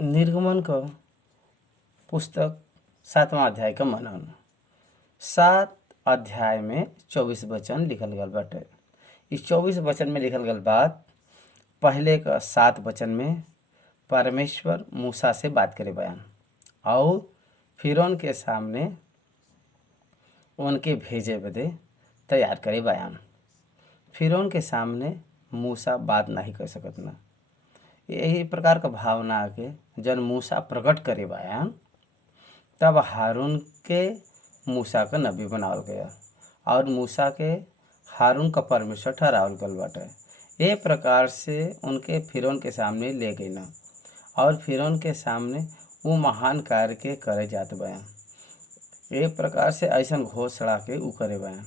निर्गमन क पुस्तक 7वां अध्याय का मनन। 7 अध्याय में 24 वचन लिखल गल बाटे। इस 24 वचन में लिखल गल बात पहले का 7 वचन में परमेश्वर मूसा से बात करे बयान और फिरौन के सामने उनके भेजे बदे तैयार करे बयान। फिरौन के सामने मूसा बात नहीं कर सकत ना। यही प्रकार का भावना के जन मूसा प्रकट करे बयान तब हारून के मूसा का नबी बनावल गया और मूसा के हारून का परमेश्वर ठहरावल गल बाटे। ये प्रकार से उनके फिरौन के सामने ले गई ना और फिरौन के सामने वो महान कार्य के करे जात बयान। ये प्रकार से ऐसा घोषणा के ऊ करे बयान।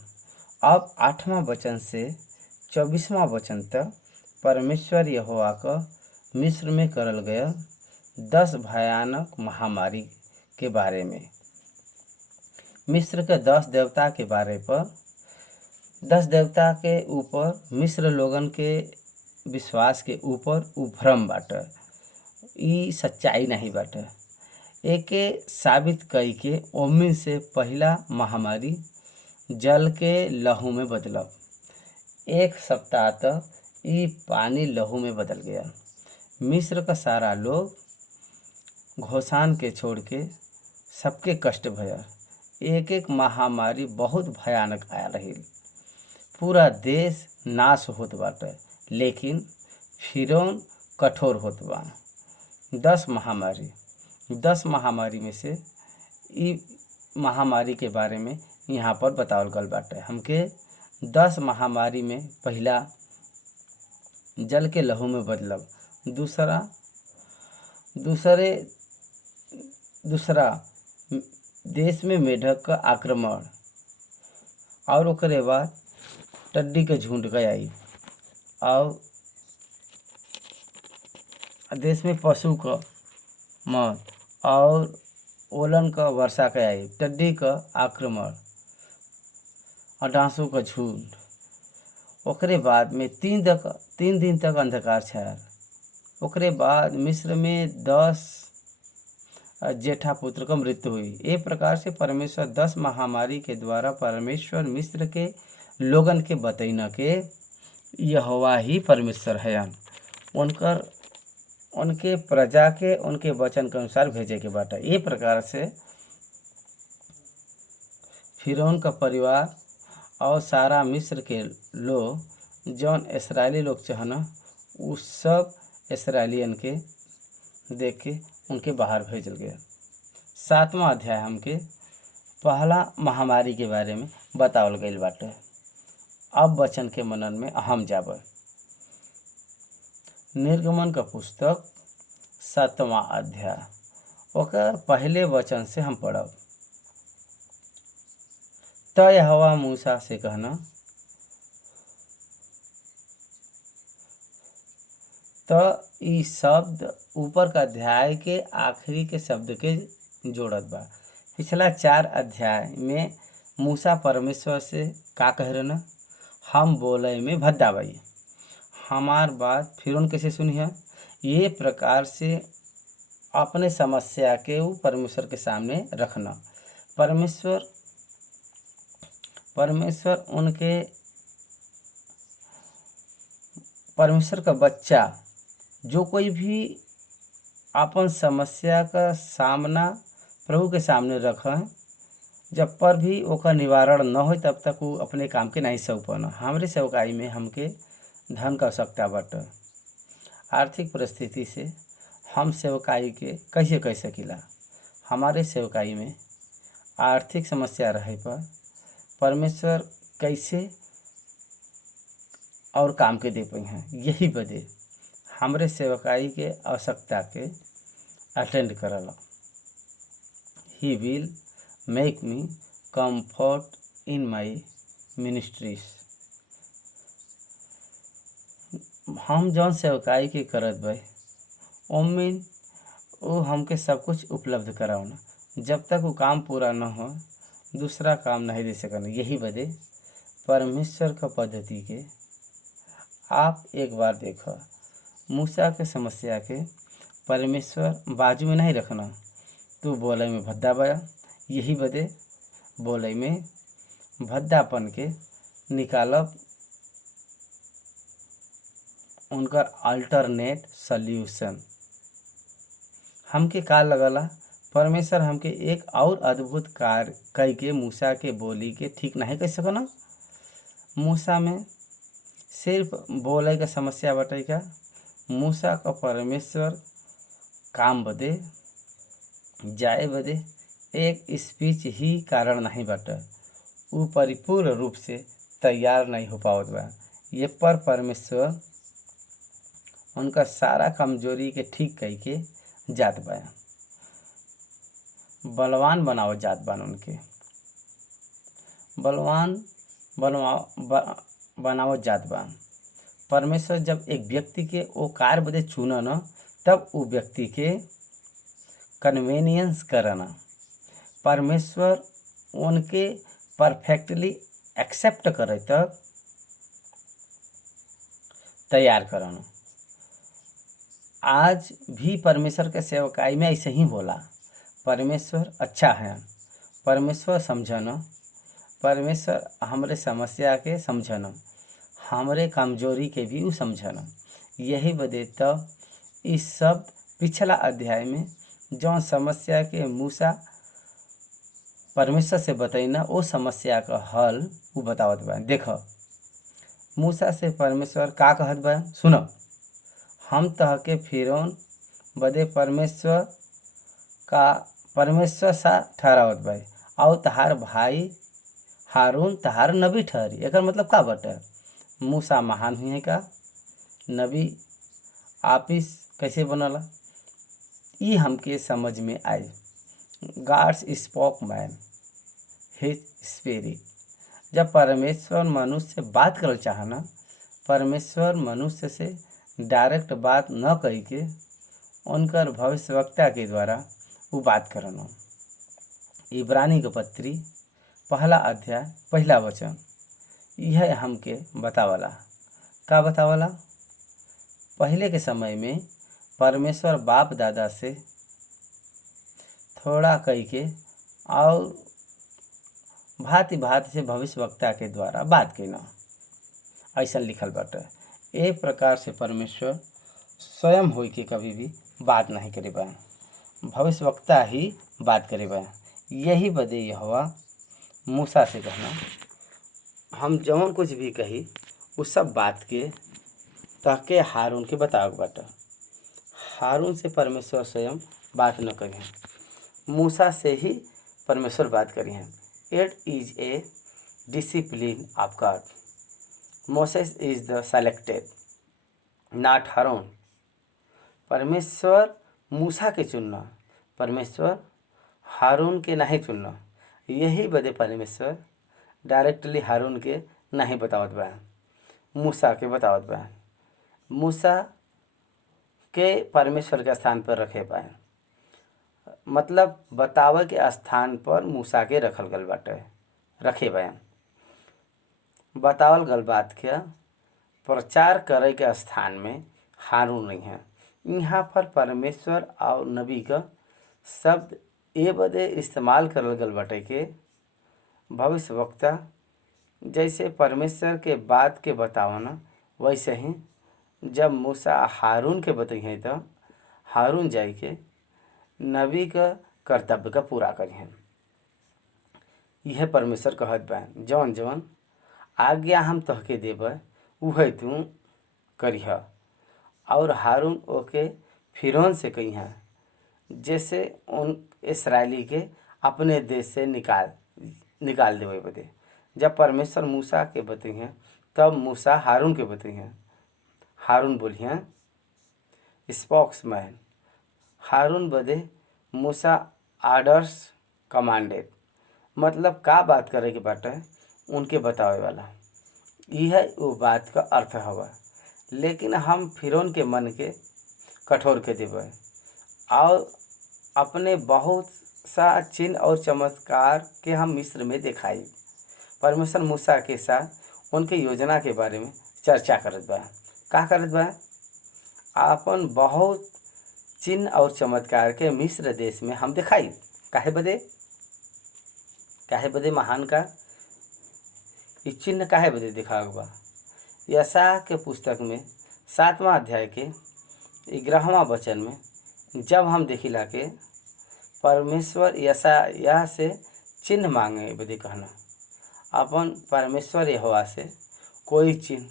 अब 8वां वचन से 24वां वचन तक परमेश्वर यहोवा का मिस्र में करल गया 10 भयानक महामारी के बारे में, मिस्र के 10 देवता के बारे पर, 10 देवता के ऊपर मिस्र लोगन के विश्वास के ऊपर उ भ्रम बाटे, ई सच्चाई नहीं बाटे। एके साबित कई के ओमिन से पहला महामारी जल के लहू में बदलब। 1 सप्ताह तक ई पानी लहू में बदल गया। मिस्र का सारा लोग घोषान के छोड़ के सबके कष्ट भया। एक एक महामारी बहुत भयानक आया रही। पूरा देश नाश होत बाटे, लेकिन फिरौन कठोर होत बा। 10 महामारी में से ई महामारी के बारे में यहाँ पर बतावल गल बाटे। हमके 10 महामारी में पहला जल के लहू में बदलब, दूसरा देश में मेढक का आक्रमण और ओकरे बाद टड्डी के झुंड गई और देश में पशु का मौत और ओलन का वर्षा के आई, टड्डी का आक्रमण और डांसों का झुंड। ओकरे बाद में 3 दिन तक अंधकार छाया। ओकरे बाद मिस्र में 10 जेठा पुत्र का मृत्यु हुई। एक प्रकार से परमेश्वर 10 महामारी के द्वारा परमेश्वर मिस्र के लोगन के बतैना के यहोवा ही परमेश्वर है। उनके प्रजा के उनके वचन के अनुसार भेजे के बाटा। ये प्रकार से फिरौन का परिवार और सारा मिस्र के लोग जौन इस्राएली लोग चाहना उस सब इस्राएलियन के देख के उनके बाहर भेजल गया। 7वां अध्याय हमके पहला महामारी के बारे में बतावल गईल बाटे। अब वचन के मनन में अहम जाब। निर्गमन का पुस्तक 7वां अध्याय ओकर पहले वचन से हम पढ़ब। त यहोवा मूसा से कहना, तो ई शब्द ऊपर का अध्याय के आखिरी के शब्द के जोड़त बा। पिछला 4 अध्याय में मूसा परमेश्वर से का कह रहे न, हम बोले में भद्दा भाई, हमार बात फिरौन कैसे सुनी है। ये प्रकार से अपने समस्या के वो परमेश्वर के सामने रखना। परमेश्वर का बच्चा जो कोई भी अपन समस्या का सामना प्रभु के सामने रखें, जब पर भी ओका निवारण न हो तब तक वो अपने काम के नहीं सौंपना। हमारे सेवकाई में हमके धन का आवश्यकता बाटे। आर्थिक परिस्थिति से हम सेवकाई के कैसे कह सकीला। हमारे सेवकाई में आर्थिक समस्या रहे पर परमेश्वर कैसे और काम के दे पाई हैं। यही बदे हमरे सेवकाई के आवश्यकता के अटेंड करला। He will make me comfort in my ministries। हम जौन सेवकाई के करत भाई ओमिन वो हमके सब कुछ उपलब्ध करावना। जब तक वो काम पूरा न हो दूसरा काम नहीं दे सकना। यही बदे परमेश्वर का पद्धति के आप एक बार देखो। मूसा के समस्या के परमेश्वर बाजू में नहीं रखना, तू बोले में भद्दा बया। यही बदे बोले में भद्दापन के निकालब उनकर अल्टरनेट सल्यूशन। हमके का लगला, परमेश्वर हमके एक और अद्भुत कार्य कई के मूसा के बोली के ठीक नहीं कह सकना। मूसा में सिर्फ बोले का समस्या बटे का, मूसा का परमेश्वर काम बदे जाए बदे एक स्पीच ही कारण नहीं बटे, वो परिपूर्ण रूप से तैयार नहीं हो पावत बा। ये पर परमेश्वर उनका सारा कमजोरी के ठीक कई के जात बा, बलवान बनावत जात बान। उनके बलवान बनावत जात बा। परमेश्वर जब एक व्यक्ति के वो कार्य बदे चुनन, तब वो व्यक्ति के कन्वेनियंस करना, परमेश्वर उनके परफेक्टली एक्सेप्ट करे तक तैयार करना। आज भी परमेश्वर के सेवकाई में ऐसे ही होला। परमेश्वर अच्छा है, परमेश्वर समझना, परमेश्वर हमरे समस्या के समझना, हमरे कमजोरी के भी वो समझना। यही बदे तो इस सब पिछला अध्याय में जौन समस्या के मूसा परमेश्वर से बतैना, वो समस्या का हल वो बतावत बा। देखो मूसा से परमेश्वर का कहत बा, सुनो, हम तहके फिरौन बदे परमेश्वर सा ठहरावत भाई, और तहार भाई हारून तहार नबी ठहरी। एकर मतलब का बटे, मूसा महान हुई है का, नबी आपिस कैसे बनला, ये हमके समझ में आई। God's spoke man his spirit. जब परमेश्वर मनुष्य से बात करल चाहना, परमेश्वर मनुष्य से डायरेक्ट बात न कही के उनकर भविष्यवक्ता के द्वारा वो बात करना। इब्रानी के पत्री पहला अध्याय पहला वचन यह हमके बतावला। का बतावला, पहले के समय में परमेश्वर बाप दादा से थोड़ा कही के और भांति भांति से भविष्यवक्ता के द्वारा बात करना, ऐसा लिखल बाटे। एक प्रकार से परमेश्वर स्वयं होई के कभी भी बात नहीं करे बा, भविष्यवक्ता ही बात करे बा। यही बदे यहोवा मूसा से कहना, हम जौन कुछ भी कही उस सब बात के ताके हारून के बताओ बाटा। हारून से परमेश्वर स्वयं बात न करी, मूसा से ही परमेश्वर बात करी हैं। It is a discipline of God. Moses is the selected not हारून। परमेश्वर मूसा के चुनना, परमेश्वर हारून के नहीं चुनना। यही बदे परमेश्वर डायरेक्टली हारून के नहीं बतावत बा, मूसा के बतावत बा। मूसा के परमेश्वर के स्थान पर रखे बा, मतलब बतावे के स्थान पर मूसा के रखल गल बाटे, रखे बा। बतावल गल बात के प्रचार करे के स्थान में हारून नहीं है। यहाँ पर परमेश्वर और नबी का शब्द ए बदे इस्तेमाल करल गल बाटे के भविष्यवक्ता जैसे परमेश्वर के बात के बतावना, वैसे ही जब मूसा हारून के बताइए तो हारून जाई के नबी का कर्तव्य का पूरा करिए। यह परमेश्वर कहत बा, जौन जौन आज्ञा हम तहके देब उहे तू करिह। और हारून ओके फिरौन से कहिए, जैसे उन इस्राएली के अपने देश से निकाल देवे बदे। जब परमेश्वर मूसा के बतइए तब मूसा हारून के बतइए। हारून बोलिए स्पोक्समैन। हारून बदे मूसा आर्डर्स कमांडेड, मतलब का बात करे के बाटे उनके बतावे वाला। यह वो बात का अर्थ हवा। लेकिन हम फिरौन के मन के कठोर के देवे और अपने बहुत सा चिन्ह और चमत्कार के हम मिस्र में दिखाई। परमेश्वर मूसा के साथ उनके योजना के बारे में चर्चा करत बा। का करत बा, अपन बहुत चिन्ह और चमत्कार के मिस्र देश में हम दिखाई। काहे बदे महान का ई चिन्ह काहे बदे दिखावल बा। यशायाह के पुस्तक में 7वां अध्याय के 11वां वचन में जब हम देखिला के परमेश्वर यशायाह से चिन्ह मांगे बदे कहना, अपन परमेश्वर यहोवा से कोई चिन्ह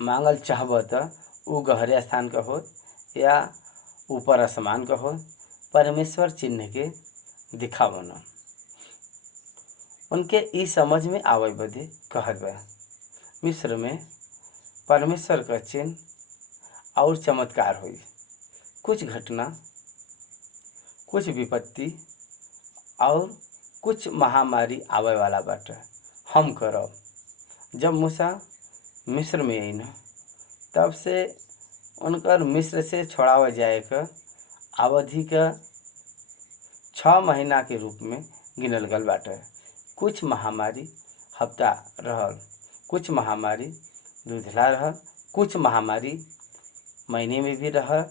मांगल चाहब त उ गहरे स्थान का हो या ऊपर आसमान का हो, परमेश्वर चिन्ह के दिखावन। उनके ई समझ में आवे बदे कहत बा। मिस्र में परमेश्वर का चिन्ह और चमत्कार हुई। कुछ घटना, कुछ विपत्ति और कुछ महामारी आवे वाला बाटे। हम करब। जब मूसा मिस्र में आई न, तब से उनकर मिस्र से छोड़ावे जाए का अवधि का 6 महीना के रूप में गिनल गल बाटे। कुछ महामारी हफ्ता रहल, कुछ महामारी दूधला रहल, कुछ महामारी महीने में भी रहल।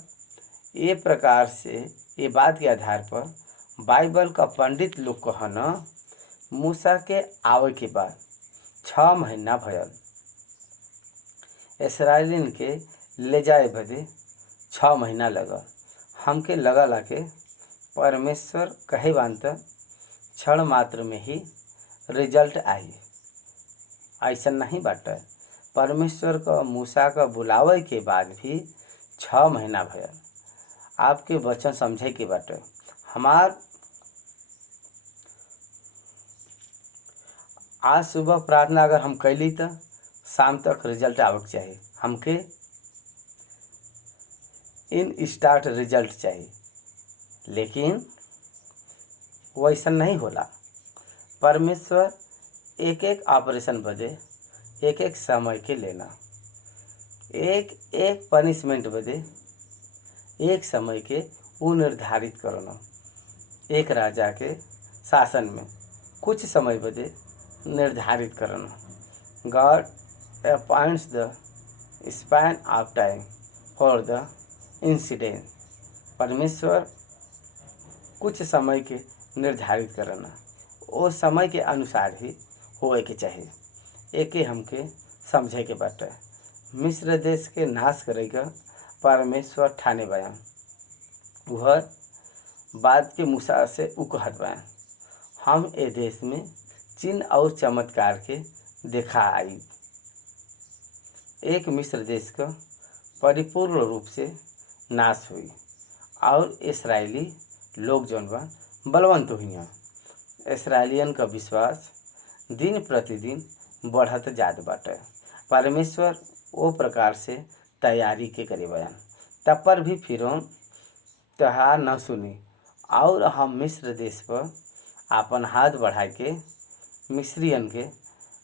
ये प्रकार से ये बात के आधार पर बाइबल का पंडित लोग कहना, मूसा के आवे के बाद 6 महीना भयल। इस्राएलिन के ले जाए बदे 6 महीना लगल। हमके लगला के परमेश्वर कहे बांत क्षण मात्र में ही रिजल्ट आई। ऐसा नहीं बाटे। परमेश्वर का मूसा का बुलावे के बाद भी 6 महीना भयल। आपके वचन समझे के बाटे। हमार आज सुबह प्रार्थना अगर हम कैली तो शाम तक रिजल्ट आवे के चाहिए। हमके इन स्टार्ट रिजल्ट चाहिए, लेकिन वैसा नहीं होला। परमेश्वर एक एक ऑपरेशन बदे एक एक समय के लेना, एक एक पनिशमेंट बदे एक समय के वो निर्धारित करना। एक राजा के शासन में कुछ समय बदे निर्धारित करना। God appoints the span of time for the incident. परमेश्वर कुछ समय के निर्धारित करना, वो समय के अनुसार ही होए के चाहिए। एके हमके समझे के बाटे। मिस्र देश के नाश करेगा परमेश्वर ठाने बयान। वह बाद के मूसा से उ कहत बयान, हम ए देश में चिन्ह और चमत्कार के देखा आई। एक मिस्र देश का परिपूर्ण रूप से नाश हुई और इस्राएली लोग जौन बा बलवंत हुई। इस्राएलियन का विश्वास दिन प्रतिदिन बढ़त जात बाटे। परमेश्वर वो प्रकार से तैयारी के करे बयान। तब पर भी फिरौन त्योहार न सुनी और हम मिस्र देश पर अपन हाथ बढ़ा के मिस्रियन के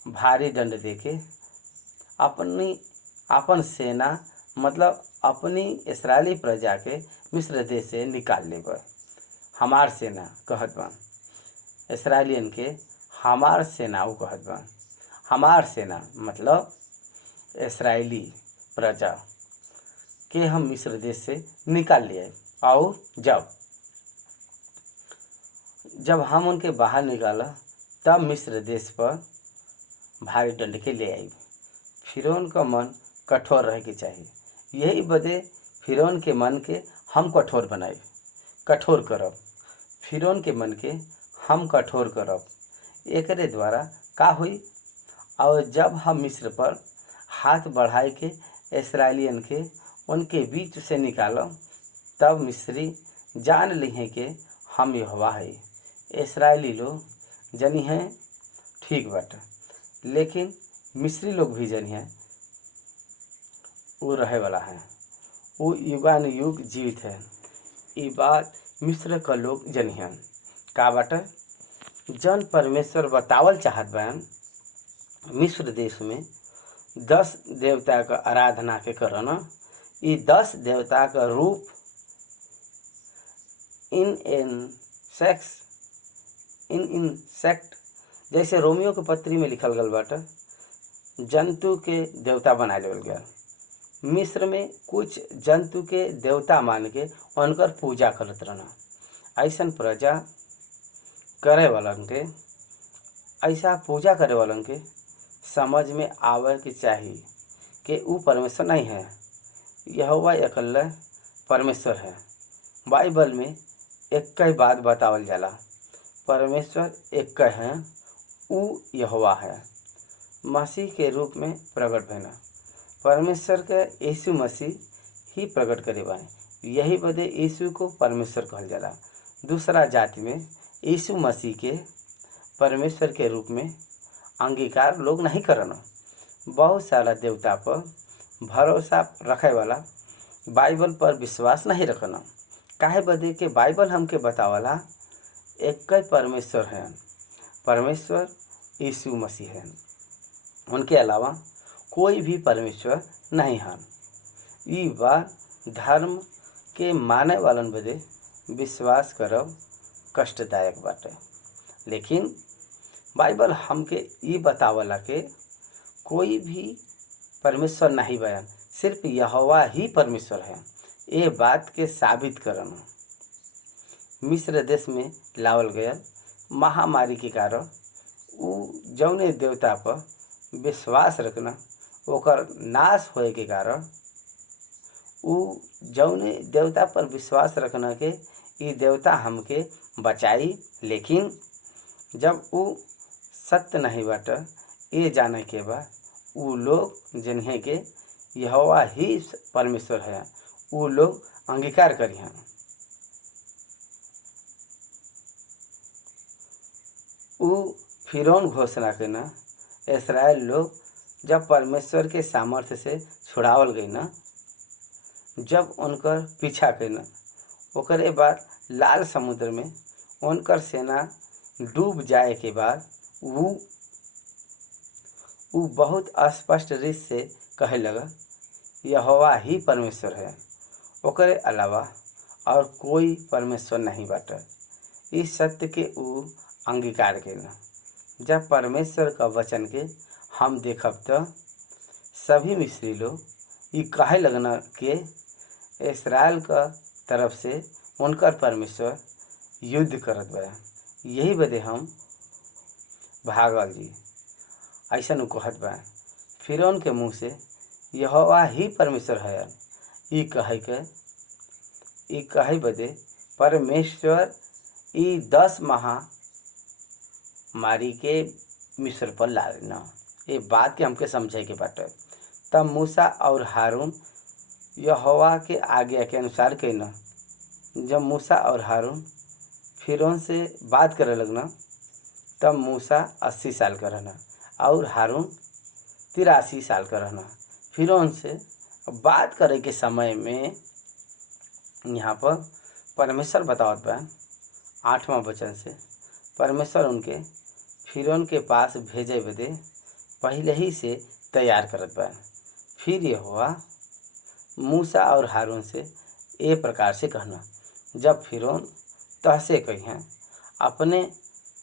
भारी दंड दे के अपन सेना मतलब अपनी इस्राएली प्रजा के मिस्र देश से निकाल लेब। हमार सेना कहत बा इस्राएलियन के, हमार सेना वो कहत बा। हमार सेना मतलब इस्राएली प्रजा के हम मिस्र देश से निकाल लिए। और जब हम उनके बाहर निकाला तब मिस्र देश पर भारी दंड के ले आई। फिरौन का मन कठोर रहे के चाहिए। यही बदे फिरौन के मन के हम कठोर बनाए, कठोर करब। फिरौन के मन के हम कठोर करब। एकरे द्वारा का हुई। और जब हम मिस्र पर हाथ बढ़ाए के इस्राएलियन के उनके बीच से निकालब, तब मिस्री जान ली हैं कि हम यहोवा है। इस्राएली लोग जनी हैं ठीक बाटे, लेकिन मिस्री लोग भी जनी हैं वो रहे वाला है। वो युगानुयुग जीवित है। ये बात मिस्र का लोग जनी हैं का बाटे। जन परमेश्वर बतावल चाहत बयान मिस्र देश में 10 देवता का आराधना के करना। ये 10 देवता का रूप इंसेक्ट जैसे रोमियो के पत्री में लिखल गल बाटे, जंतु के देवता बना लेवल गया। मिस्र में कुछ जंतु के देवता मान के उनकर पूजा करत रहना। ऐसन प्रजा करे वालन के, ऐसा पूजा करे वालन के समझ में आवे के चाहिए कि ऊ परमेश्वर नहीं है, यहोवा अकेला परमेश्वर है। बाइबल में एक ही बात बतावल जाला, परमेश्वर एक है, ऊ यहोवा है, मसीह के रूप में प्रकट भइना। परमेश्वर के यीशु मसीह ही प्रकट करे बानी, यही बदे यीशु को परमेश्वर कहल जाला। दूसरा जाति में यीशु मसीह के परमेश्वर के रूप में अंगीकार लोग नहीं करना। बहुत सारा देवता पर भरोसा रखे वाला बाइबल पर विश्वास नहीं रखना। काहे बदे के बाइबल हमके बतावला एक ही परमेश्वर है, परमेश्वर यीशु मसीह है, उनके अलावा कोई भी परमेश्वर नहीं है। ई बात धर्म के माने वालन बदे विश्वास करब कष्टदायक बाटे, लेकिन बाइबल हमके ई बतावला के कोई भी परमेश्वर नहीं बयान, सिर्फ यहोवा ही परमेश्वर है। ये बात के साबित करना मिस्र देश में लावल गया महामारी के कारण ऊ जौने देवता पर विश्वास रखना ओकर नाश होए के कारण ऊ जौने देवता पर विश्वास रखना के ई देवता हमके बचाई, लेकिन जब ऊ सत्य नहीं बाटे ये जाने के बाद ऊ लोग जिन्हें के यहोवा ही परमेश्वर है ऊ लोग अंगीकार करिहन। ऊ फिरौन घोषणा के न इस्राएल लोग जब परमेश्वर के सामर्थ्य से छुड़ावल गई न, जब उनकर पीछा के न ओकरे बाद लाल समुद्र में उनकर सेना डूब जाए के बाद ऊ बहुत स्पष्ट रीत से कहे लगा यहोवा ही परमेश्वर है, ओकरे अलावा और कोई परमेश्वर नहीं बाटे। इस सत्य के ऊ अंगीकार केला। जब परमेश्वर का वचन के हम देखब तो सभी मिस्री लोग ये कहे लगना कि इस्राएल का तरफ से उनकर परमेश्वर युद्ध करत बा, यही बदे हम भागल जी। ऐसा नु कहत बा फिरौन के मुँह से यहोवा ही परमेश्वर है, ई कहे बदे परमेश्वर ई 10 महामारी के मिस्र पर लाना। ये बात के हमके समझे के बाटे। तब मूसा और हारून यहोवा के आज्ञा के अनुसार कहना। जब मूसा और हारून फिरौन से बात करे लगना तब मूसा 80 साल का रहना और हारून 83 साल का रहना। फिरौन से बात करे के समय में यहाँ पर परमेश्वर बतावत बा 8वां वचन से परमेश्वर उनके फिरौन के पास भेजे बदे पहले ही से तैयार करत बा। फिर यहोवा मूसा और हारून से ए प्रकार से कहना, जब फिरौन तहसे कहिए अपने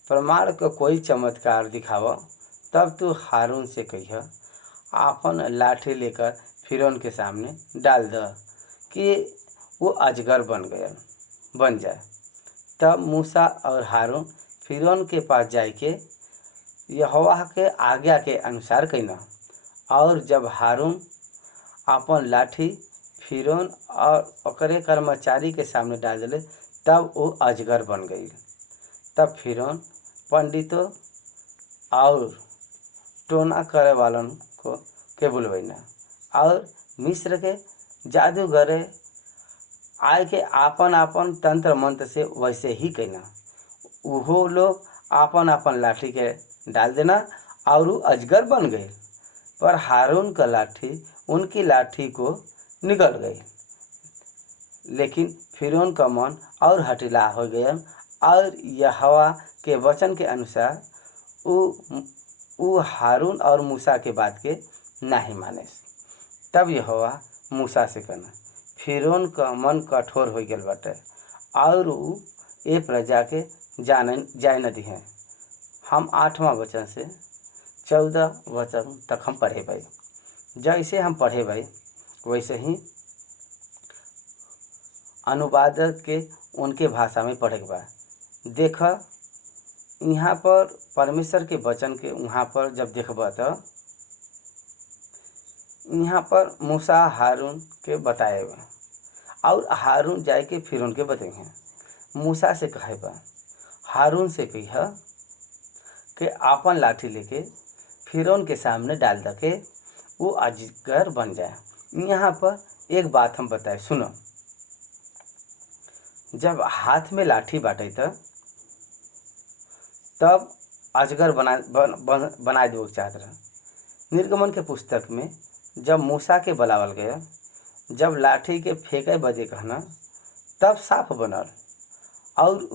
प्रमाण का कोई चमत्कार दिखावा, तब तू हारून से कहिए आपन लाठी लेकर फिरौन के सामने डाल द कि वो अजगर बन जाए। तब मूसा और हारून फिरौन के पास जाए के यहोवा के आज्ञा के अनुसार कहना, और जब हारून अपन लाठी फिरौन और ओकरे कर्मचारी के सामने डाल दिले तब वो अजगर बन गई। तब फिरौन पंडितों और टोना करे वालन को के बुलवैना और मिस्र के जादूगरे आए के आपन तंत्र मंत्र से वैसे ही कहना। वो लोग आपन लाठी के डाल देना और वो अजगर बन गए, पर हारून का लाठी उनकी लाठी को निकल गई। लेकिन फिरौन का मन और हठीला हो गया और यहोवा के वचन के अनुसार वो हारून और मूसा के बात के नहीं माने। तब यहोवा मूसा से कहना, फिरौन का मन कठोर हो गया बाटे और वो ये प्रजा के जाए न दी है। हम 8वां वचन से 14 वचन तक हम पढ़े भाई। जैसे हम पढ़े भाई वैसे ही अनुवाद के उनके भाषा में पढ़े के बा। देख यहाँ पर परमेश्वर के वचन के वहाँ पर जब देखब तो यहाँ पर मूसा हारून के बताए बा और हारून जाए के फिर उनके बताइए। मूसा से कहे बा, हारून से कह कि आपन लाठी लेके फिरौन के सामने डाल दके वो अजगर बन जाए। यहाँ पर एक बात हम बताए सुनो, जब हाथ में लाठी बाटे तब अजगर बना दो चाहत रहा। निर्गमन के पुस्तक में जब मूसा के बुलावल गया, जब लाठी के फेंके बजे कहना, तब साफ बनल और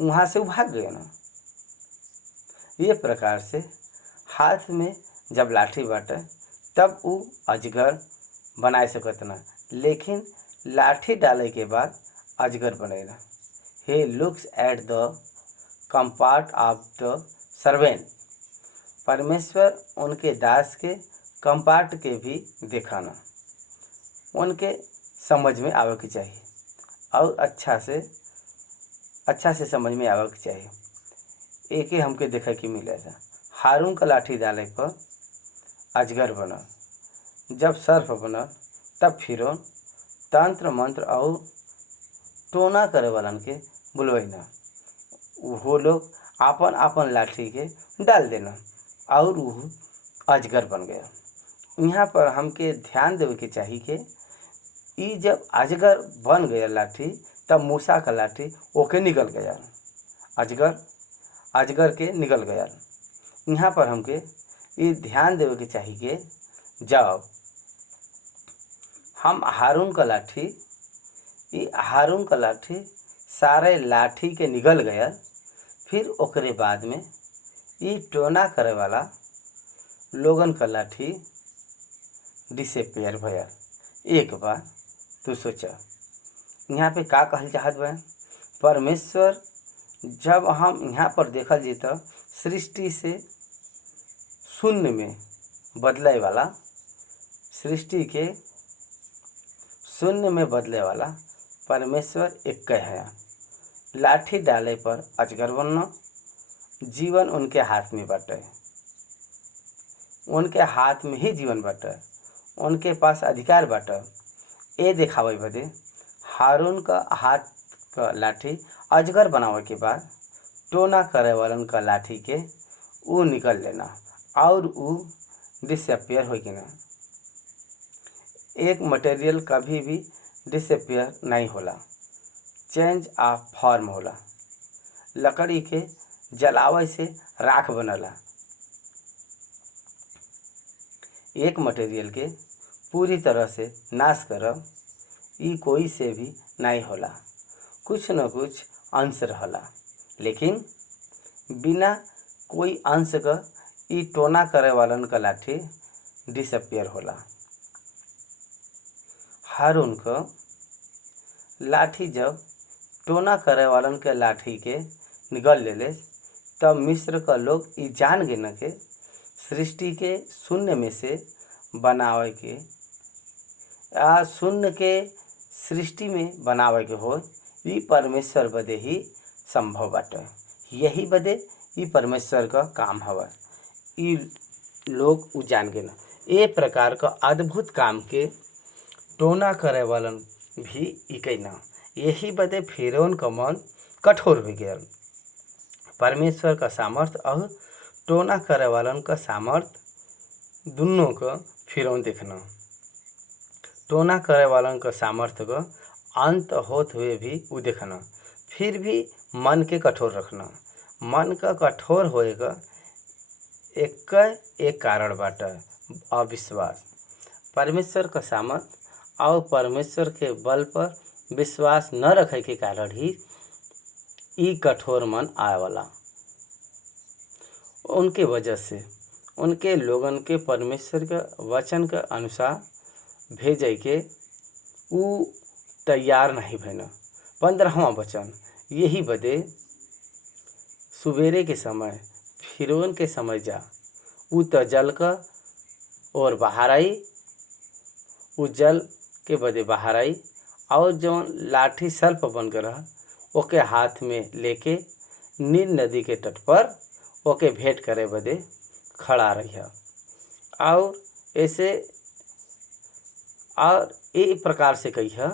वहाँ से भाग गए ना। ये प्रकार से हाथ में जब लाठी बाटे तब वो अजगर बनाए सकत ना, लेकिन लाठी डाले के बाद अजगर बनेगा। He looks at the comfort of the servant. परमेश्वर उनके दास के कंपार्ट के भी दिखाना, उनके समझ में आवे के चाहिए और अच्छा से समझ में आवे के चाहिए। एक ही हमके देखा कि मिले था, हारून का लाठी डाले पर अजगर बनल, जब सर्फ बनल तब फिरौन तंत्र मंत्र और टोना करे वालन के बुलवैना। वो लोग आपन आपन लाठी के डाल देना और वो अजगर बन गया। यहाँ पर हमके ध्यान देवे के चाहिए कि ई जब अजगर बन गया लाठी तब मूसा का लाठी ओके निकल गया, अजगर के निकल गया। यहाँ पर हमके ये ध्यान देवे के चाहिए कि जब हम हारून का लाठी सारे लाठी के निकल गया, फिर ओकरे बाद में ये टोना करे वाला लोगन का लाठी डिसअपियर भया। एक बार तू सोचा यहाँ पे का कहल चाहत बा। परमेश्वर जब हम यहाँ पर देखल जी तो सृष्टि से शून्य में बदले वाला, सृष्टि के शून्य में बदले वाला परमेश्वर एक है। लाठी डाले पर अजगर बनना, जीवन उनके हाथ में बाटे, उनके हाथ में ही जीवन बाटे, उनके पास अधिकार बाटे। ये दिखावे बदे हारून का हाथ का लाठी अजगर बनावे के बाद टोना करे वालन का लाठी के वो निकल लेना और वो डिसअपियर हो कि ना। एक मटेरियल कभी भी डिसअपियर नहीं होला, चेंज ऑफ फॉर्म होला। लकड़ी के जलावे से राख बनला। एक मटेरियल के पूरी तरह से नाश करब ई कोई से भी नहीं होला, कुछ न कुछ अंश रहला, लेकिन बिना कोई अंश का ई टोना करे वालन का लाठी डिसअपियर होला। हारून का लाठी जब टोना करे वालन के लाठी के निगल लेले तब मिस्र का लोग ई जान गए न के सृष्टि के शून्य में से बनावे के या शून्य के सृष्टि में बनावे के हो, ई परमेश्वर बदे ही संभव बाटे। यही बदे ई परमेश्वर का काम हवा। ई लोग उ जान गए ना। ए प्रकार का अद्भुत काम के टोना करे वालन भी ई कैना। यही बदे फिरौन का मन कठोर हो गया। परमेश्वर का सामर्थ और टोना करे वालन का सामर्थ दोनों का फिरौन देखना। टोना करे वालन का सामर्थ्य का अंत होत हुए भी वो देखना, फिर भी मन के कठोर रखना। मन का कठोर होएगा एक कारण बाटे अविश्वास। परमेश्वर का सामर्थ और परमेश्वर के बल पर विश्वास न रखे के कारण ही ई कठोर मन आए वाला। उनके वजह से उनके लोगन के परमेश्वर के वचन के अनुसार भेजे के उ तैयार नहीं भैना। 15वां वचन, यही बदे सुबेरे के समय फिरौन के समय जा उ तो जल का और बाहर आई उ जल के बदे बाहर आई और जौन लाठी सर्प बन कर रहा ओके हाथ में लेके नील नदी के तट पर ओके भेंट करे बदे खड़ा रही है। और ऐसे और ये प्रकार से कही है,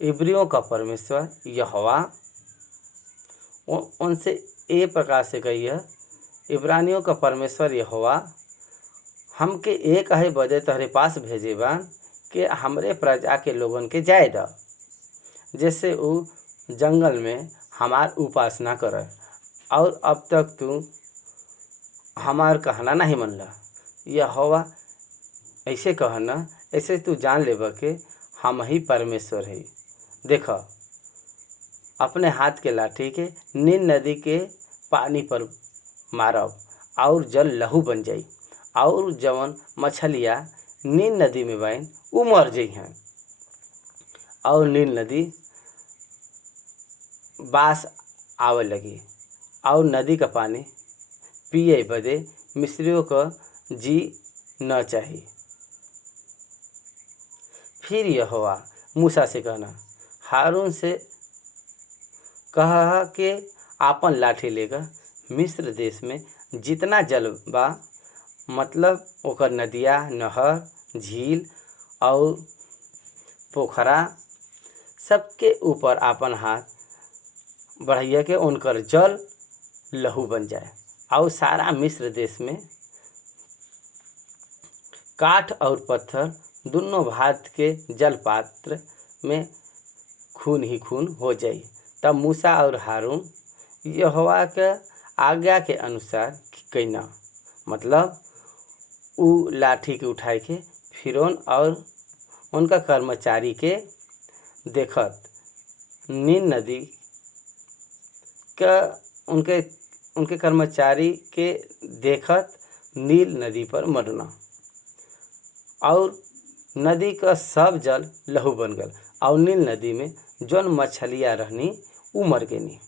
इब्रियों का परमेश्वर यहोवा उनसे ये प्रकार से कही है, इब्रानियों का परमेश्वर यहोवा हमके एक है बदे तहरे पास भेजे बा कि हमरे प्रजा के लोगन के जाए दा, जैसे वो जंगल में हमार उपासना करे और अब तक तू हमार कहना नहीं मनला। यहोवा ऐसे कहना, ऐसे तू जान लेबा कि हम ही परमेश्वर है। देखो अपने हाथ के लाठी के नील नदी के पानी पर मारब और जल लहू बन जाई और जवन मछलियाँ नील नदी में बहन उ मर जाइ हैं और नील नदी बास आवे लगी और नदी का पानी पिए बदे मिस्रियों का जी न चाहिए। फिर यहोवा मूसा से कहना, हारून से कहा कि आपन लाठी लेकर मिस्र देश में जितना जल बा, मतलब ओकर नदिया, नहर, झील और पोखरा सबके ऊपर आपन हाथ बढ़िया के उनकर जल लहू बन जाए और सारा मिस्र देश में काठ और पत्थर दोनों भात के जल पात्र में खून ही खून हो जाए। तब मूसा और हारून यहोवा के आज्ञा के अनुसार कैना, मतलब उ लाठी के उठाए के फिरौन और उनका कर्मचारी के देखत नील नदी का उनके कर्मचारी के देखत नील नदी पर मरना और नदी का सब जल लहू बन गल और नील नदी में जौन मछलियाँ रहनी उ मर गई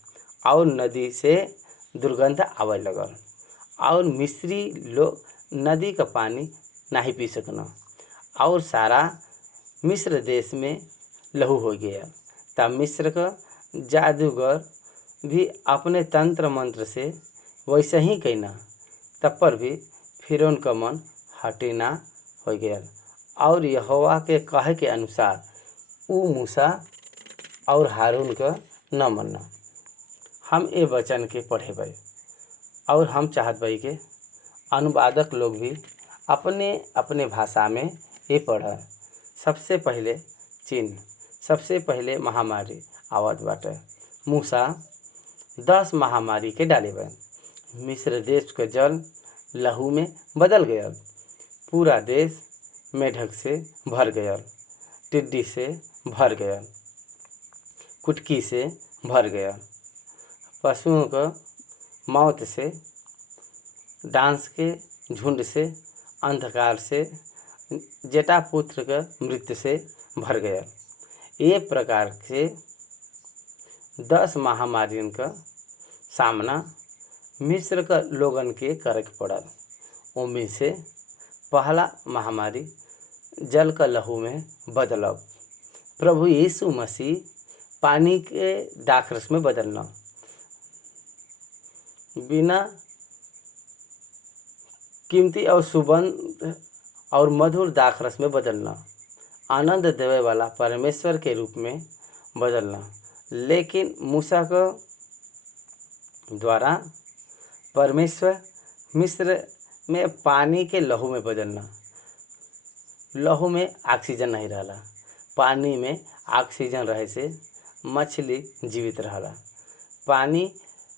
और नदी से दुर्गंध आवे लगल और मिस्री लोग नदी का पानी नहीं पी सकना और सारा मिस्र देश में लहू हो गया। तब मिस्र का जादूगर भी अपने तंत्र मंत्र से वैसे ही कहना, तब पर भी फिरौन का मन हटे ना हो गया और यहोवा के कहे के अनुसार उ मूसा और हारून का न मनना। हम ये वचन के पढ़े भाई और हम चाहत भाई के अनुवादक लोग भी अपने अपने भाषा में ये पढ़ा। सबसे पहले चिन्ह, सबसे पहले महामारी आवत बाटे। मूसा 10 महामारी के डाले बा। मिस्र देश के जल लहू में बदल गया, पूरा देश मेढक से भर गया, टिड्डी से भर गया, कुटकी से भर गया, पशुओं का मौत से, डांस के झुंड से, अंधकार से, जेठा पुत्र का मृत्यु से भर गया। ये प्रकार से 10 महामारियों का सामना मिस्र का लोगन के करे के पड़ल। उनमें से पहला महामारी जल का लहू में बदलाव। प्रभु यीशु मसीह पानी के दाखरस में बदलना, बिना कीमती और सुगंध और मधुर दाखरस में बदलना, आनंद देवे वाला परमेश्वर के रूप में बदलना। लेकिन मूसा का द्वारा परमेश्वर मिस्र में पानी के लहू में बदलना। लहू में ऑक्सीजन नहीं रहला, पानी में ऑक्सीजन रहे से मछली जीवित रहला। पानी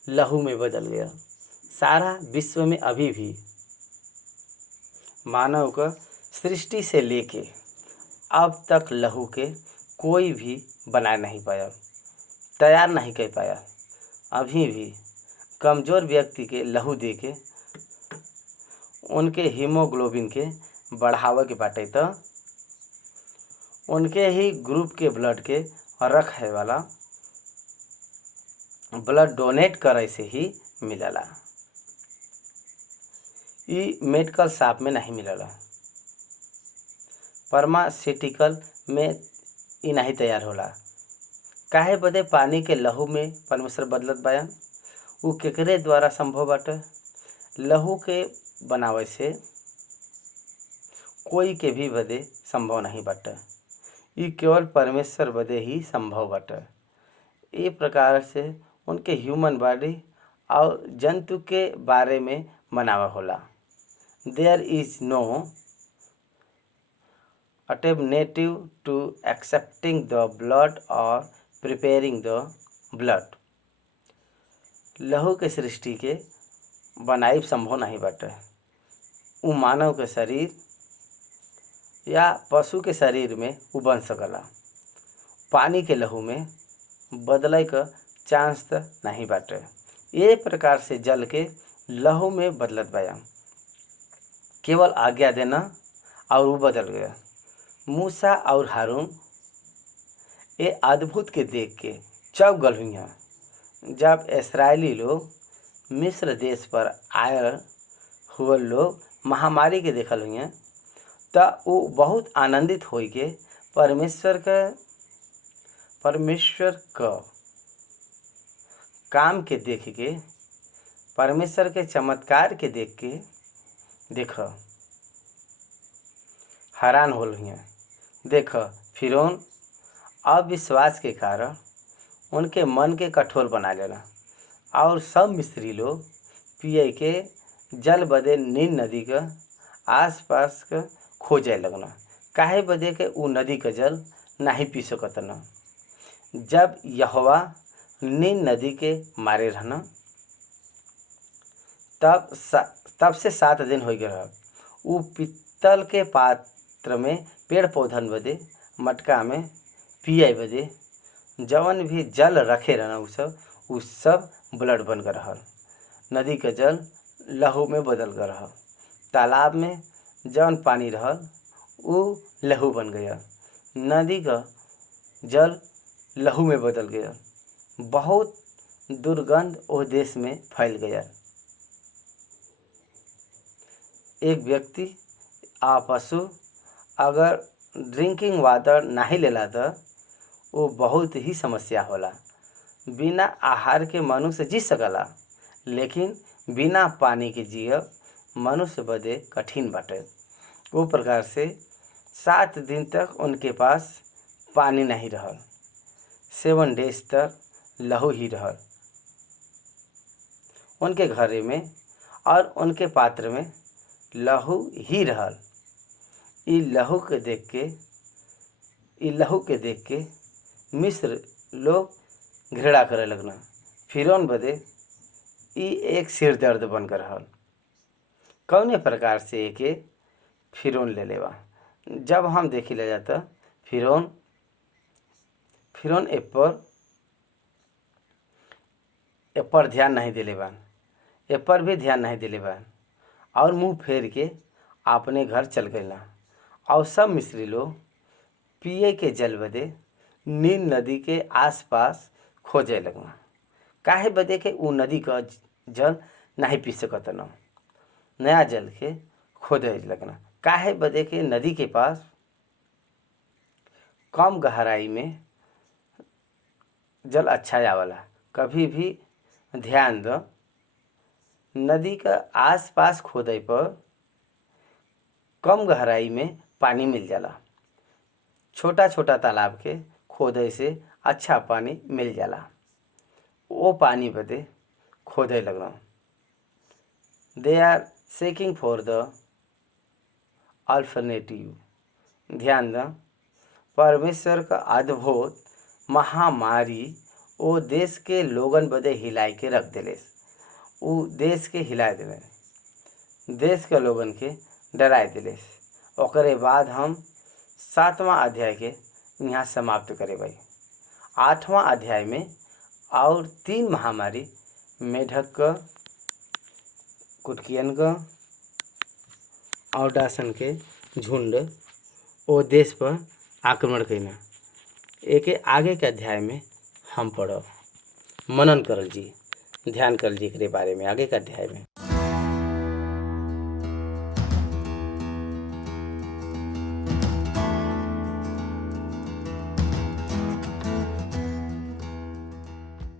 लहू में बदल गया। सारा विश्व में अभी भी मानव का सृष्टि से लेके अब तक लहू के कोई भी बना नहीं पाया, तैयार नहीं कर पाया। अभी भी कमज़ोर व्यक्ति के लहू दे के उनके हीमोग्लोबिन के बढ़ावे के बाटे, तो उनके ही ग्रुप के ब्लड के रखे वाला ब्लड डोनेट करे से ही मिलला। ये मेडिकल शॉप में नहीं मिलला। फार्मास्यूटिकल में इ नाही तैयार होला। काहे बदे पानी के लहू में परमेश्वर बदलत बायन? उ केकरे द्वारा संभव बाटे? लहू के बनावे से कोई के भी बदे संभव नहीं बाटे। इ केवल परमेश्वर बदे ही संभव बाटे। ए प्रकार से उनके ह्यूमन बॉडी और जंतु के बारे में बनावा होला। There is no alternative to accepting the blood or preparing the blood। लहू के सृष्टि के बनाई संभव नहीं बाटे। उ मानव के शरीर या पशु के शरीर में उ बन सकला। पानी के लहू में बदले का चांस त नहीं बाटे। ये प्रकार से जल के लहू में बदलत बाया। केवल आज्ञा देना और वो बदल गया। मूसा और हारून ये अद्भुत के देख के चौंक गल हुई। जब इस्राएली लोग मिस्र देश पर आए हुए लोग महामारी के देखल हुई तो वो बहुत आनंदित हो के परमेश्वर का काम के देख के, परमेश्वर के चमत्कार के देख के हैरान हो रही हैं। फिरौन अविश्वास के कारण उनके मन के कठोर बना लेना और सब मिस्री लोग पिए के जल बदे नील नदी के आसपास के खोजे लगना। काहे बदे के उ नदी का जल नहीं पी सकत न। जब यहोवा नील नदी के मारे रहना तब से 7 दिन हो गए। उ पित्तल के पात्र में पेड़ पौधन बदे मटका में पिए बदे जवन भी जल रखे रहना उ सब ब्लड बन कर रहल। नदी का जल लहू में बदल कर रहल। तालाब में जवन पानी रहल उ लहू बन गया। नदी का जल लहू में बदल गया। बहुत दुर्गंध ओ देश में फैल गया। एक व्यक्ति आ पशु अगर ड्रिंकिंग वाटर नहीं लेला तो वो बहुत ही समस्या होला। बिना आहार के मनुष्य जी सकला, लेकिन बिना पानी के जियब मनुष्य बदे कठिन बाटे। वो प्रकार से 7 दिन तक उनके पास पानी नहीं रहल। 7 डेज तक लहू ही रहल उनके घरे में और उनके पात्र में लहू ही रहल। इ लहू के देख के मिस्र लोग घृणा करे लगना। फिरौन बदे इ एक सिर दर्द बनकर रहल। कौने प्रकार से एके फिरौन ले लेवा। जब हम देखी ले जाता फिरौन एपर ध्यान नहीं दिले बान। एपर भी ध्यान नहीं दिले बान और मुंह फेर के अपने घर चल गए। और सब मिस्री लोग पिए के जल बदे नील नदी के आसपास खोजे लगना। काहे बदे के उ नदी का जल नहीं पी सकत न। नया जल के खोजे लगना। काहे बदे के नदी के पास कम गहराई में जल अच्छा आवाला। कभी भी ध्यान दो, नदी का आसपास खोदे पर कम गहराई में पानी मिल जाला। छोटा छोटा तालाब के खोदे से अच्छा पानी मिल जाला। वो पानी बदे खोदे लगना। They are seeking for the alternative. ध्यान दें, परमेश्वर का अद्भुत महामारी वो देश के लोगन बदे हिलाई के रख दिले। वो देश के हिला दिले, देश के लोगन के डराए दिले। ओकरे बाद हम 7वां अध्याय के यहाँ समाप्त करे भाई। 8वां अध्याय में और 3 महामारी मेढक का, कुटकियन का और डासन के झुंड वो देश पर आक्रमण कईना। एके आगे के अध्याय में हम पढ़ब। मनन करल जी, ध्यान करल जी एकरे बारे में आगे के अध्याय में।